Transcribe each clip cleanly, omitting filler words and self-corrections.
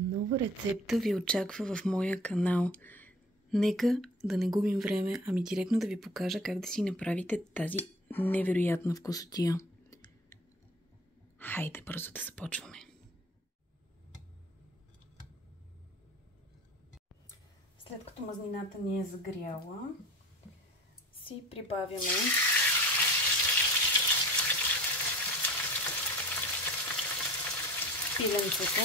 Нова рецепта ви очаква в моя канал. Нека да не губим време, ами директно да ви покажа как да си направите тази невероятна вкусотия. Хайде бързо да започваме. След като мазнината ни е загряла, си прибавяме пиленцето.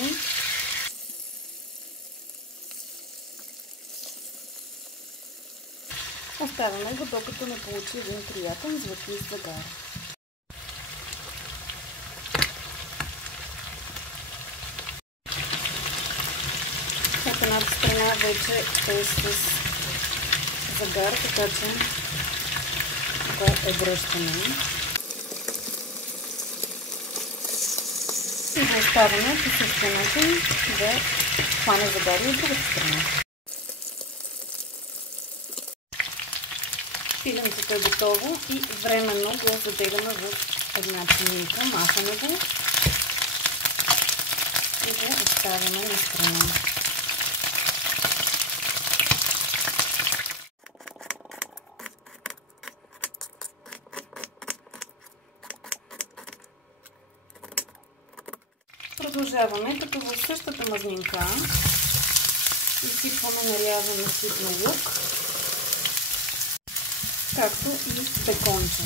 Оставяме го, докато не получи един приятен златист загар. От едната страна вече е с загар, така че го обръщаме. И го оставяме по същия начин да хване загар и от другата страна. Пиленцето е готово и временно го заделяме в една чинийка, махаме го и го оставяме на страна. Продължаваме, като в същата мазнинка изсипваме нарязан насипно лук, както и беконче.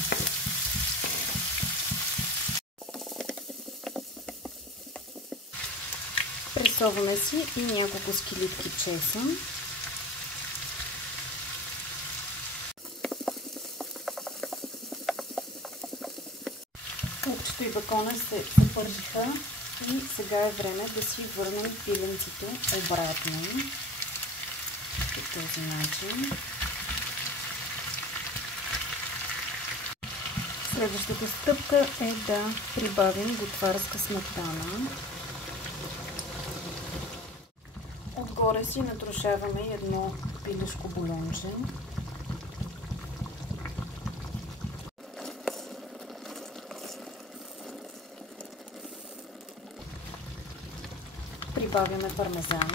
Пресоваме си и няколко скилитки чесън. Лукчето и бекона се запържиха и сега е време да си върнем пиленцето обратно по този начин. Следващата стъпка е да прибавим готварска сметана. Отгоре си натрушаваме едно пилешко бульонче. Прибавяме пармезан,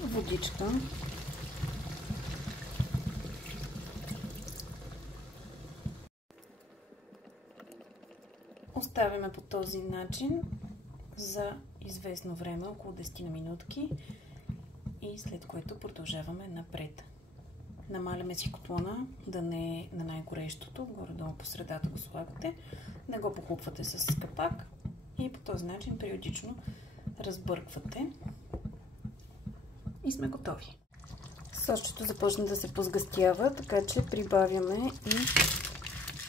водичка, оставяме по този начин за известно време, около 10 на минутки, и след което продължаваме напред. Намаляме си котлона да не е на най-горещото, горе-долу по средата го слагате, не го похлупвате с капак и по този начин периодично разбърквате и сме готови. Сочето започна да се позгъстява, така че прибавяме и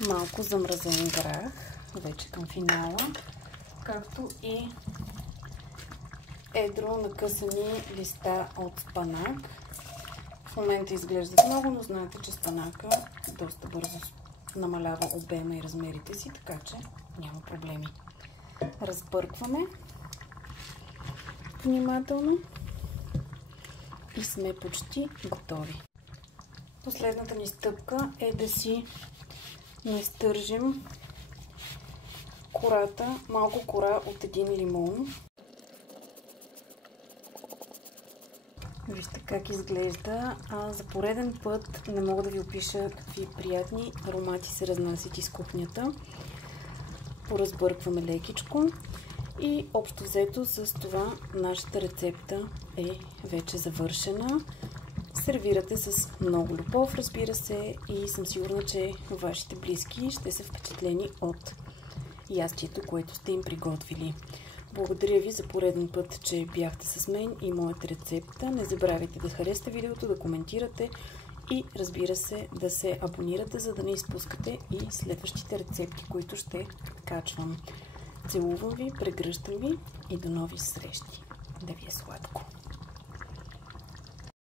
малко замразен грах вече към финала, както и едро накъсани листа от спанак. В момента изглеждат много, но знаете, че спанака доста бързо намалява обема и размерите си, така че няма проблеми. Разбъркваме внимателно и сме почти готови. Последната ни стъпка е да си настържим кората, малко кора от един лимон. Вижте как изглежда. За пореден път не мога да ви опиша какви приятни аромати се разнасят из кухнята. Поразбъркваме лекичко и общо взето с това нашата рецепта е вече завършена. Сервирате с много любов, разбира се, и съм сигурна, че вашите близки ще са впечатлени от ястието, което сте им приготвили. Благодаря ви за пореден път, че бяхте с мен и моята рецепта. Не забравяйте да харесате видеото, да коментирате и, разбира се, да се абонирате, за да не изпускате и следващите рецепти, които ще качвам. Целувам ви, прегръщам ви и до нови срещи. Да ви е сладко!